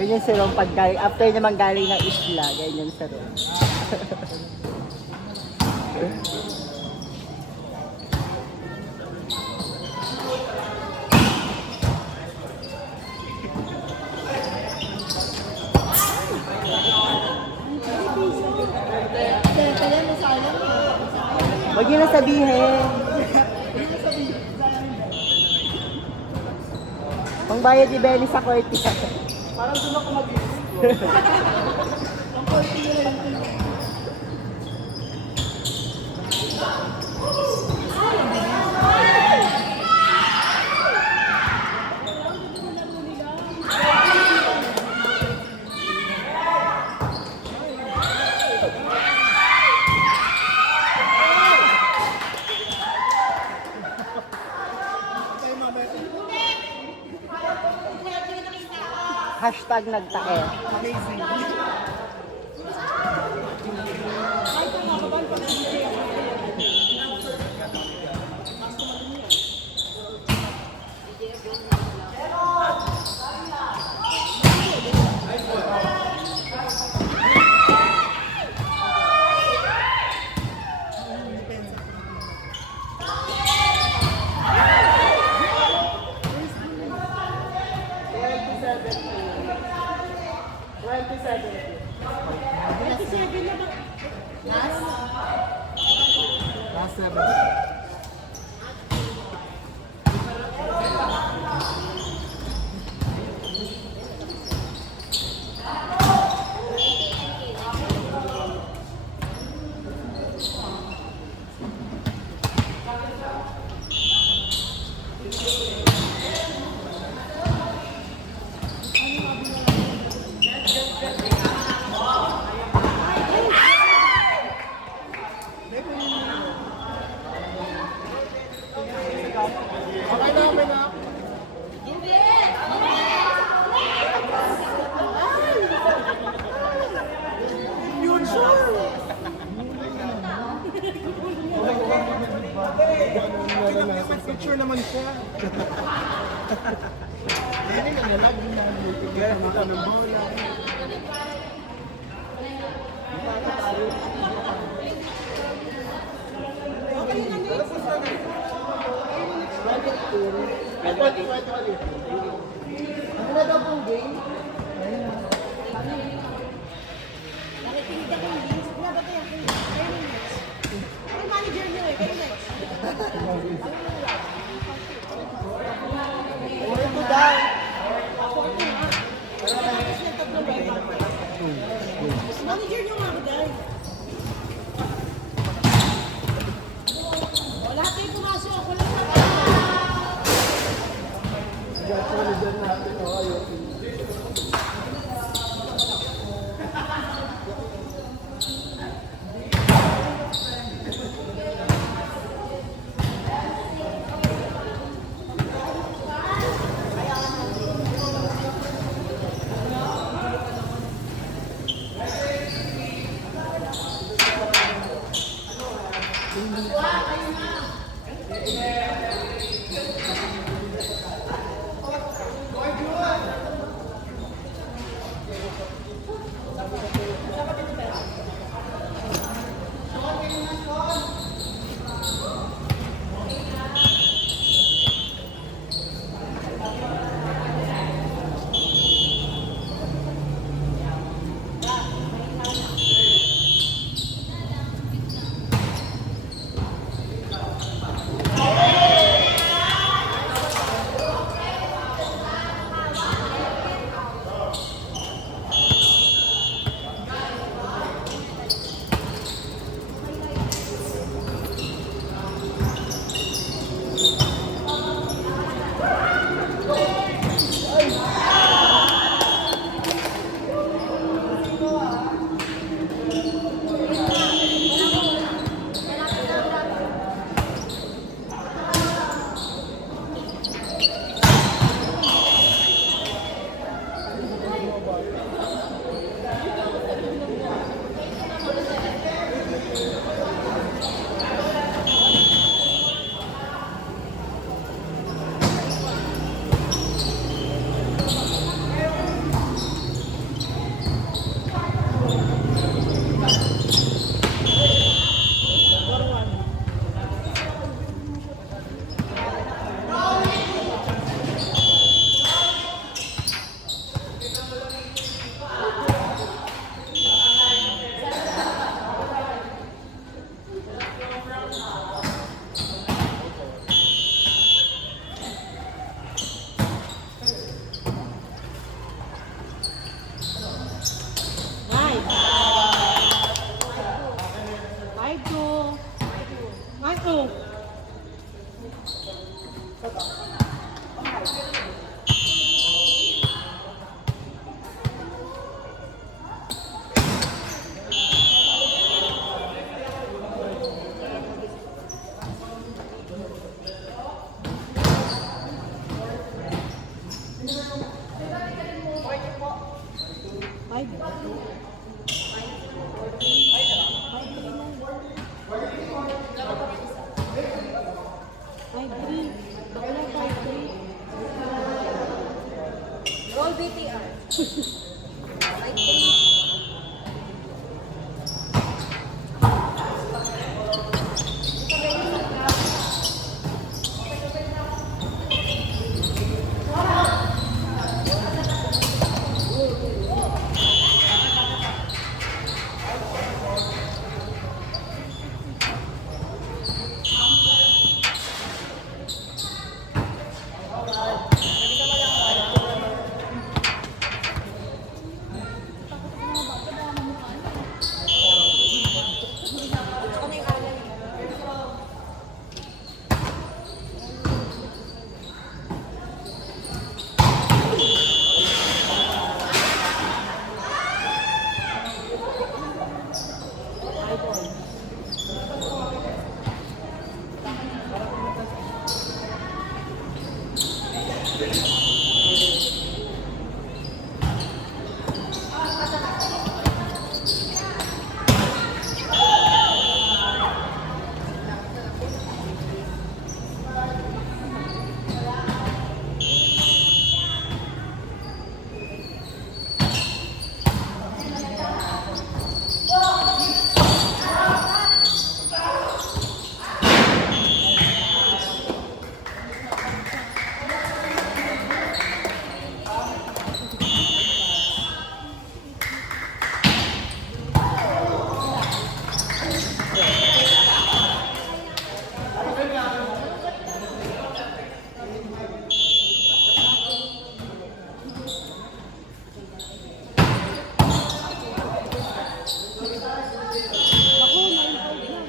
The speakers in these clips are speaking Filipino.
Ganyan si Rom pag galing, after naman galing ng isla, ganyan si Rom. Huwag niyo na sabihin. Pangbayad ni Benny sa korte. Parang doon ako mag-iisip. Ang korte nila lang ito. Hashtag nagtae. Amazing. Last 7. Okay na, okay na. Yun, sure. Picture naman siya. Hindi na lagi na bigyan ng bola. Ano na daw pong game? Nakikinig ako ng games. Pinabata yan. Kayo next. Ang manager nyo eh. Kayo next. Ulit ko daw. Manager nyo nga ako dahil. O, lahat kayo pumasok. Ako lang sa Hey! Five. Five, three. Bakla, five, three. Roll BTR. Like 3. Ako, 9-5 lang.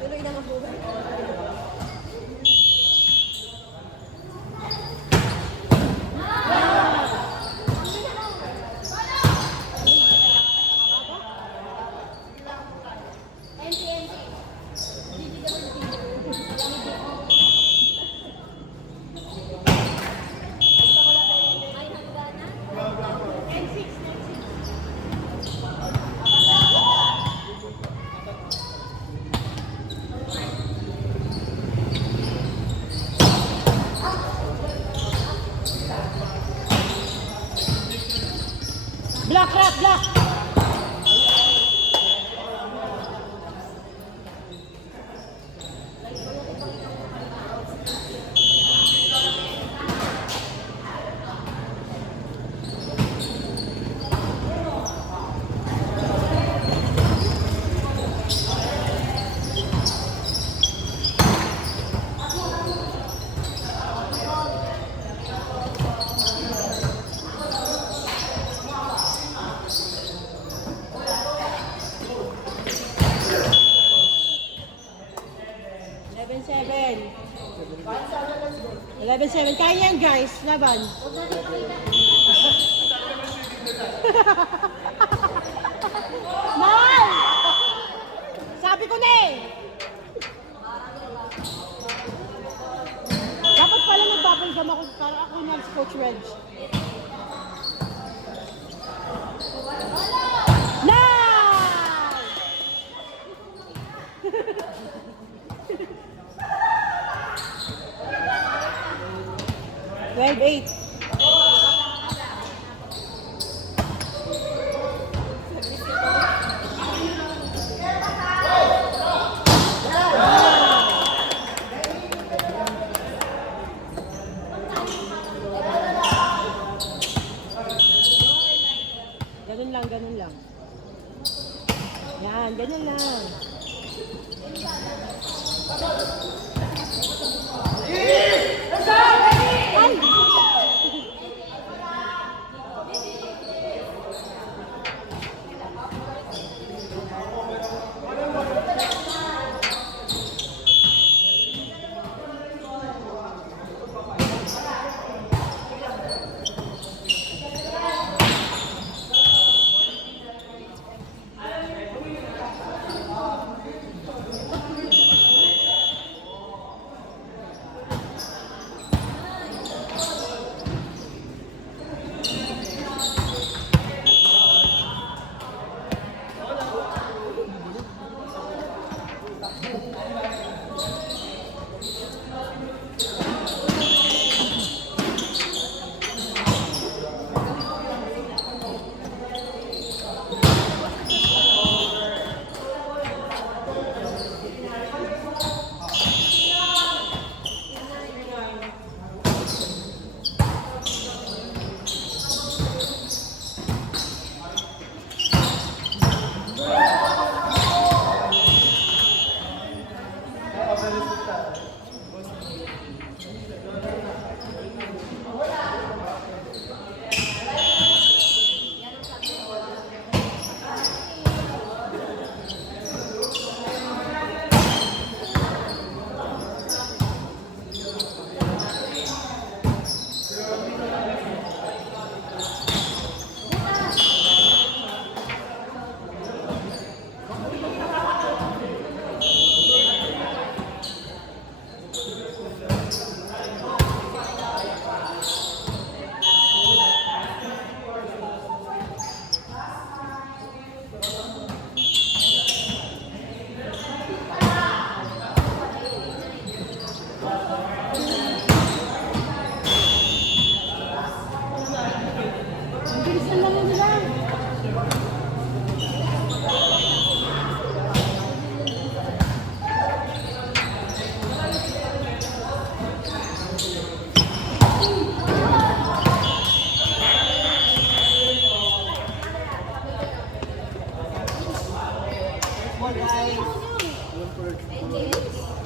Tuloy na mabuhay. Block, rock, block. Seven. 11-7. Kaya yan, guys. Laban. Mal! Sabi ko na eh. Dapat pala nag-bubble gum ako para ako ng Coach Reg. Nice! 12-8. Ganun lang, ganun lang. Yan, ganun lang. Ay!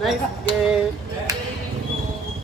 Nice game.